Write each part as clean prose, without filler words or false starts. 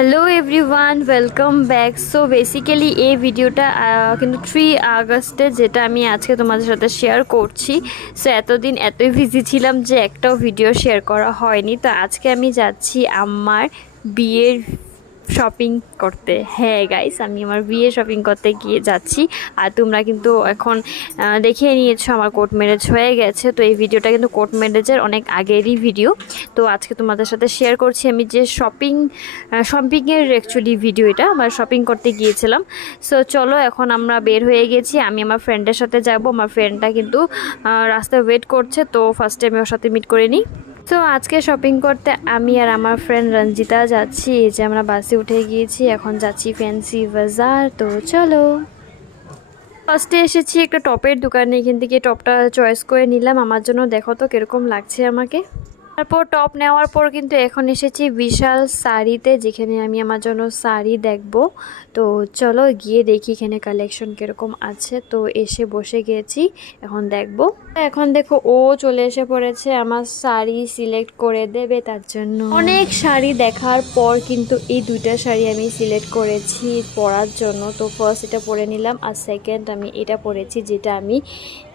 Hello everyone, welcome back. So basically এই ভিডিওটা কিন্তু 3 আগস্টে, যেটা আমি আজকে তোমাদের সাথে শেয়ার করছি। সো এতদিন এতই বিজি ছিলাম যে একটাও ভিডিও শেয়ার করা হয়নি। তো আজকে আমি যাচ্ছি আমার বিয়ের শপিং করতে। হ্যাঁ গাইস, আমি আমার বিয়ে শপিং করতে গিয়ে যাচ্ছি। আর তোমরা কিন্তু এখন দেখিয়ে নিয়েছো আমার কোর্ট ম্যারেজ হয়ে গেছে। তো এই ভিডিওটা কিন্তু কোর্ট ম্যারেজের অনেক আগেরই ভিডিও। তো আজকে তোমাদের সাথে শেয়ার করছি আমি যে শপিংয়ের অ্যাকচুয়ালি ভিডিও, এটা আমার শপিং করতে গিয়েছিলাম। সো চলো, এখন আমরা বের হয়ে গেছি। আমি আমার ফ্রেন্ডের সাথে যাব। আমার ফ্রেন্ডটা কিন্তু রাস্তায় ওয়েট করছে। তো ফার্স্টে আমি ওর সাথে মিট করে নিই। তো আজকে শপিং করতে আমি আর আমার ফ্রেন্ড রঞ্জিতা যাচ্ছি। এই যে আমরা বাসে উঠে গিয়েছি, এখন যাচ্ছি ফ্যান্সি বাজার। তো চলো, ফার্স্টে এসেছি একটা টপের দোকানে। এখান থেকে টপটা চয়েস করে নিলাম আমার জন্য। দেখো তো কীরকম লাগছে আমাকে। তারপর টপ নেওয়ার পর কিন্তু এখন এসেছি বিশাল শাড়িতে, যেখানে আমি আমার জন্য শাড়ি দেখব। তো চলো গিয়ে দেখি এখানে কালেকশন কীরকম আছে। তো এসে বসে গেছি, এখন দেখব। এখন দেখো ও চলে এসে পড়েছে আমার শাড়ি সিলেক্ট করে দেবে তার জন্য। অনেক শাড়ি দেখার পর কিন্তু এই দুইটা শাড়ি আমি সিলেক্ট করেছি পরার জন্য। তো ফার্স্ট এটা পরে নিলাম, আর সেকেন্ড আমি এটা পরেছি যেটা আমি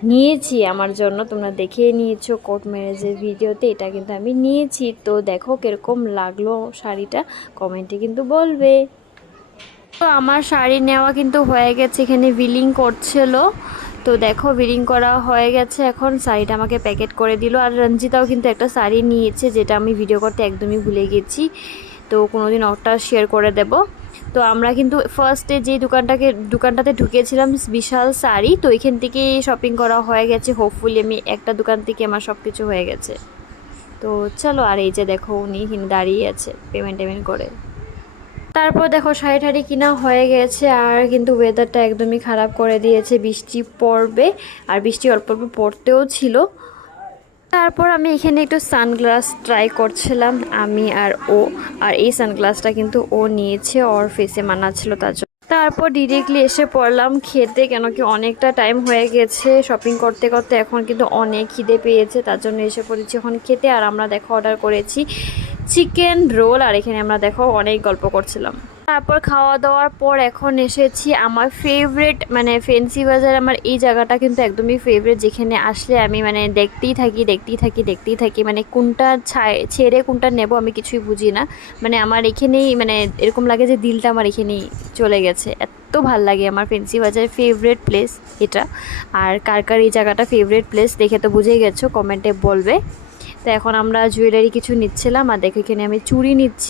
নিয়েছি আমার জন্য। তোমরা দেখে নিয়েছো কোর্ট ম্যারেজের ভিডিওতে, এটা কিন্তু আমি নিয়েছি। তো দেখো কিরকম লাগলো শাড়িটা, কমেন্টে কিন্তু বলবে। তো আমার শাড়ি নেওয়া কিন্তু হয়ে গেছে, এখানে বিলিং করছিল। তো দেখো বিলিং করা হয়ে গেছে, এখন শাড়িটা আমাকে প্যাকেট করে দিল। আর রঞ্জিতাও কিন্তু একটা শাড়ি নিয়েছে, যেটা আমি ভিডিও করতে একদমই ভুলে গেছি। তো কোনোদিন ওটা শেয়ার করে দেব। তো আমরা কিন্তু ফার্স্টে যে দোকানটাতে ঢুকেছিলাম বিশাল শাড়ি, তো এখান থেকে শপিং করা হয়ে গেছে। হোপফুলি আমি একটা দোকান থেকে আমার সব কিছু হয়ে গেছে। তো চলো, আর এই যে দেখো উনি দাঁড়িয়ে আছে পেমেন্ট করে। তারপর দেখো শাড়ি ঠাড়ি কিনা হয়ে গেছে। আর কিন্তু ওয়েদারটা একদমই খারাপ করে দিয়েছে, বৃষ্টি পড়বে। আর বৃষ্টি অল্প অল্প পড়তেও ছিল। তারপর আমি এখানে একটু সানগ্লাস ট্রাই করছিলাম, আমি আর ও। আর এই সানগ্লাসটা কিন্তু ও নিয়েছে, ওর ফেসে মানাচ্ছিল তার জন্য। তারপর ডিরেক্টলি এসে পড়লাম খেতে, কেন কি অনেকটা টাইম হয়ে গেছে শপিং করতে করতে। এখন কিন্তু অনেক খিদে পেয়েছে, তার জন্য এসে পড়েছি এখন খেতে। আর আমরা দেখো অর্ডার করেছি চিকেন রোল। আর এখানে আমরা দেখো অনেক গল্প করছিলাম। তারপর খাওয়া দাওয়ার পর এখন এসেছি আমার ফেভারিট মানে ফ্যান্সি বাজার। আমার এই জায়গাটা কিন্তু একদমই ফেভারিট, যেখানে আসলে আমি মানে দেখতেই থাকি মানে কোনটা ছেড়ে কোনটা নেব আমি কিছুই বুঝি না। মানে আমার এখানেই মানে এরকম লাগে যে দিলটা আমার এখানেই চলে গেছে, এত ভাল লাগে আমার ফ্যান্সি বাজারের ফেভারিট প্লেস এটা। আর কার কার এই জায়গাটা ফেভারিট প্লেস দেখে তো বুঝেই গেছো, কমেন্টে বলবে। তো এখন আমরা জুয়েলারি কিছু নিচ্ছিলাম, আর দেখো এখানে আমি চুড়ি নিচ্ছি।